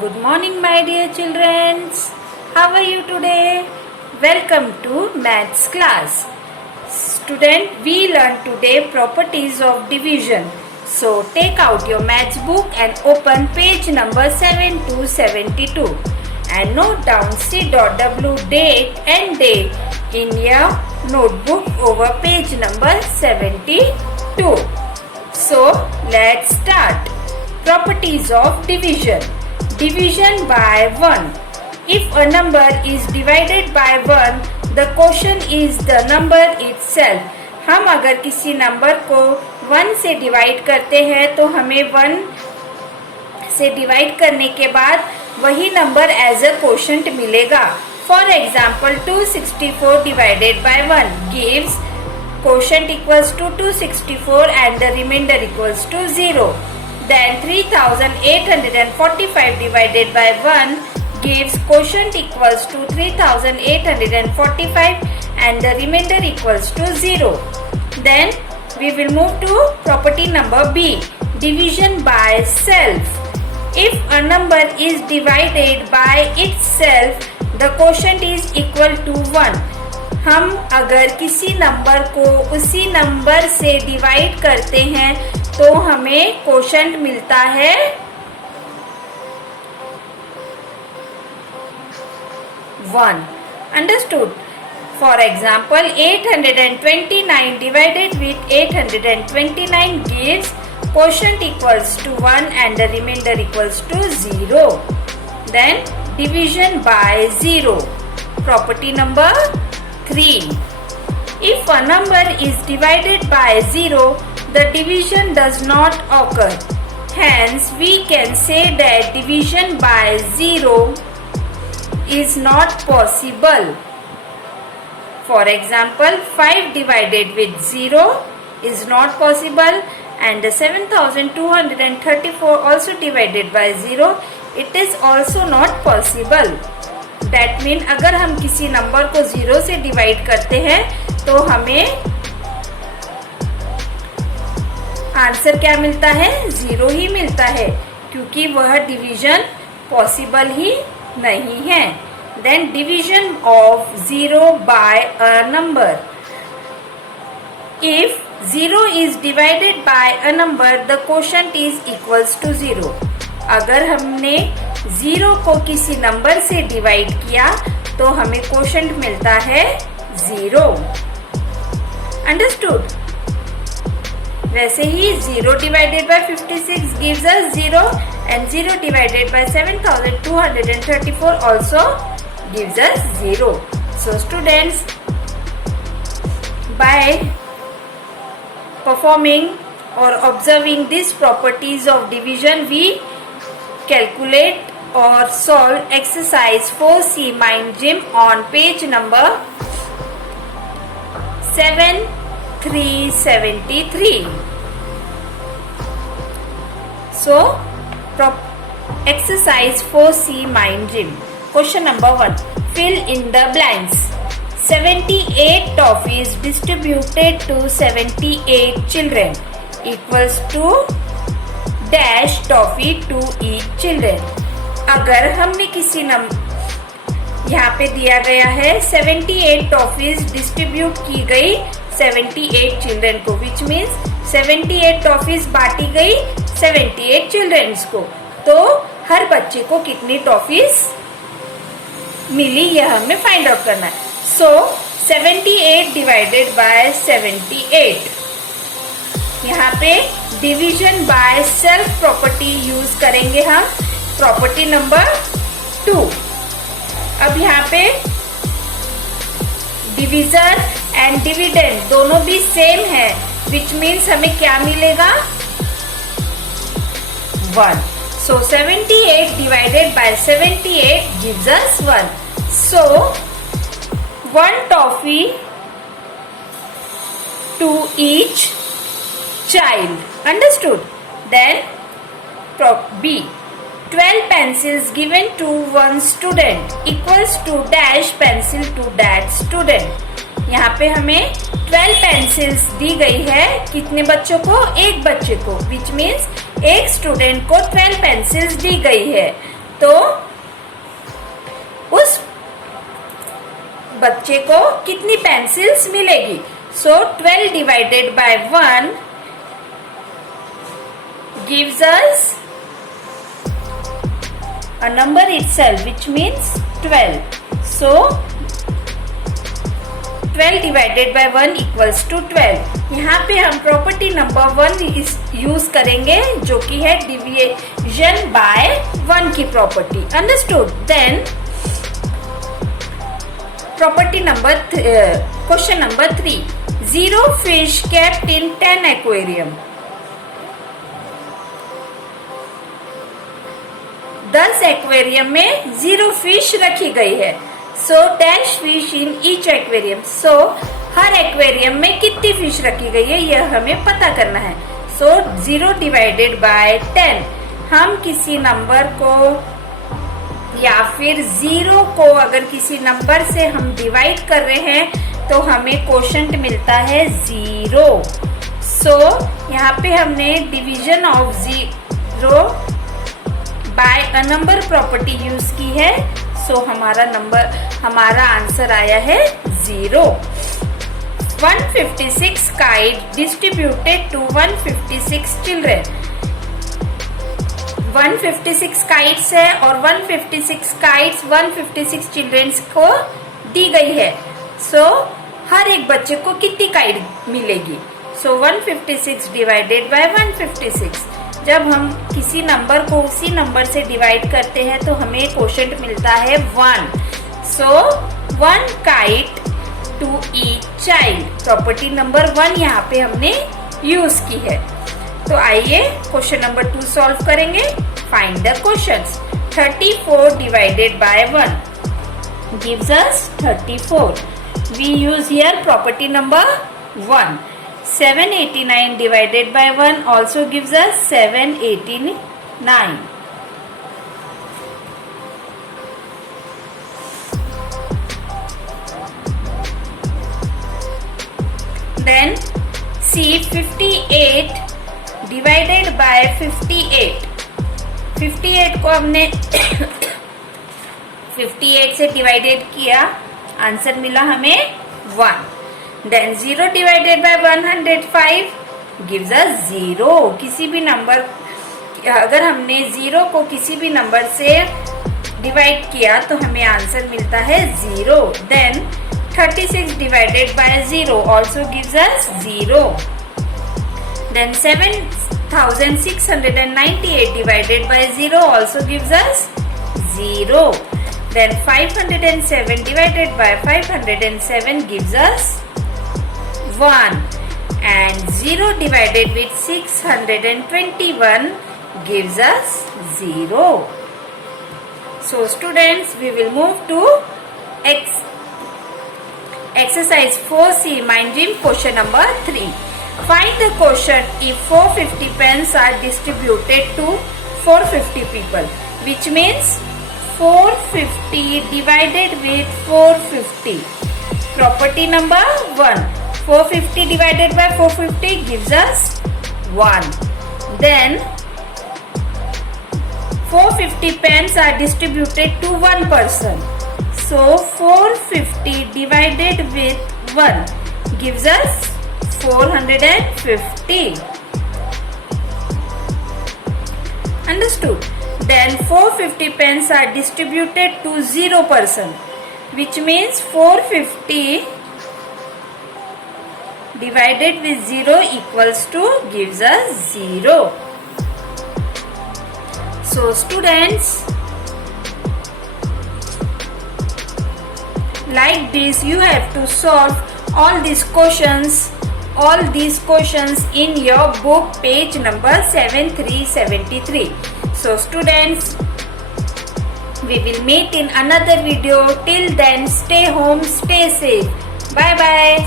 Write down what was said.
Good morning, my dear children. How are you today? Welcome to Maths class. Student, we learn today properties of division. So, take out your maths book and open page number 7 to 72 and note down C.W date and day in your notebook over page number 72. So, let's start. Properties of division. Division by 1. If a number is divided by 1, the quotient is the number itself. हम अगर किसी number को 1 से divide करते हैं तो हमें 1 से डिवाइड करने के बाद वही नंबर एज अ क्वोशंट मिलेगा. For example 264 divided by 1 gives quotient equals to 264 and the remainder equals to 0. Then 3845 divided by 1 gives quotient equals to 3845 and the remainder equals to 0. Then we will move to property number B, division by self. If a number is divided by itself, the quotient is equal to 1. हम अगर किसी number को उसी number से divide करते हैं तो हमें क्वोशंट मिलता है 1. Understood? For example 829 divided with 829 gives quotient equals to 1 and the remainder equals to 0. Then division by 0. Property number 3. If a number is divided by 0, the division does not occur. Hence, we can say that division by 0 is not possible. For example, 5 divided with 0 is not possible, and 7234 also divided by 0, it is also not possible. That means अगर हम किसी number को 0 से divide करते हैं तो हमें answer क्या मिलता है? 0 ही मिलता है, क्योंकि वह डिवीजन पॉसिबल ही नहीं है. Then division of 0 by a number. If 0 is divided by a number, the quotient is equals to 0. अगर हमने 0 को किसी नंबर से डिवाइड किया तो हमें क्वोशंट मिलता है 0. अंडरस्टूड? वैसे ही 0 divided by 56 gives us 0 and 0 divided by 7234 also gives us 0. So students, by performing और observing this properties of division we calculate or solve exercise 4C mind gym on page number 7373. So, exercise 4C mind gym. Question number 1. Fill in the blanks. 78 toffees distributed to 78 children equals to dash toffee to each children. अगर हमने किसी यहाँ पे दिया गया है 78 toffees distribute की गई 78 चिल्ड्रन को, विच मीन्स 78 टॉफीज बांटी गई 78 चिल्ड्रंस को. तो हर बच्चे को कितनी टॉफीज मिली यह हमें फाइंड आउट करना है. सो 78 डिवाइडेड बाय 78. यहाँ पे division by self property use करेंगे हम, प्रॉपर्टी नंबर 2. अब यहाँ पे डिवीजन एंड डिविडेंड दोनों भी सेम है, विच मीन्स हमें क्या मिलेगा? 1. So 78 divided by 78 gives us 1. So 1 toffee to each child. Understood? Then B. 12 pencils given to one student equals to dash pencil to that student. यहाँ पे हमें 12 pencils दी गई है. कितने बच्चों को? एक बच्चे को, विच मीन्स एक स्टूडेंट को 12 पेंसिल्स दी गई है. तो उस बच्चे को कितनी पेंसिल्स मिलेगी? सो 12 divided by 1 gives us a number itself, which means 12. So 12 divided by 1 equals to 12. यहाँ पे हम प्रॉपर्टी नंबर 1 यूज करेंगे, जो कि है डिवीजन बाय 1 की property. Understood? Then property number question number 3. 0 fish kept in 10 aquarium. 10 aquarium में 0 fish रखी गई है. So dash fish in each aquarium. So हर एक्वेरियम में कितनी फिश रखी गई है यह हमें पता करना है. सो 0 डिवाइडेड बाय 10. हम किसी नंबर को या फिर 0 को अगर किसी नंबर से हम डिवाइड कर रहे हैं तो हमें कोशंट मिलता है 0. सो यहाँ पे हमने division of 0 by a number property use की है. सो हमारा आंसर आया है 0. 156 kite distributed to 156 children. 156 kites है और 156 काइट्स 156 चिल्ड्रेन्स को दी गई है. सो हर एक बच्चे को कितनी काइट मिलेगी? सो 156 डिवाइडेड बाय 156. जब हम किसी नंबर को उसी नंबर से डिवाइड करते हैं तो हमें कोशेंट मिलता है 1. So 1 kite to each child. Property number 1 यहाँ पे हमने यूज की है. तो आइए क्वेश्चन नंबर 2 सॉल्व करेंगे. Find the questions. 34 divided by 1 gives us 34. We use here property number 1. 789 divided by 1 also gives us 789. Then see 58 divided by 58. 58 को हमने 58 से डिवाइडेड किया, आंसर मिला हमें 1. Then 0 divided by 105 gives us 0. किसी भी number, अगर हमने 0 को किसी भी नंबर से डिवाइड किया तो हमें आंसर मिलता है 0. Then 36 divided by 0 also gives us 0. Then 7698 divided by 0 also gives us 0. Then 507 divided by 507 gives us 1. And 0 divided with 621 gives us 0. So students, we will move to exercise 4C mind dream question number 3. Find the quotient if 450 pens are distributed to 450 people, which means 450 divided with 450. Property number 1. 450 divided by 450 gives us 1. Then 450 pens are distributed to one person. So 450 divided with 1 gives us 450. Understood? Then 450 pens are distributed to 0 person, which means 450 divided with 0 equals to gives us 0. So students, like this you have to solve all these questions in your book page number 7373. So students, we will meet in another video. Till then, stay home, stay safe. Bye bye.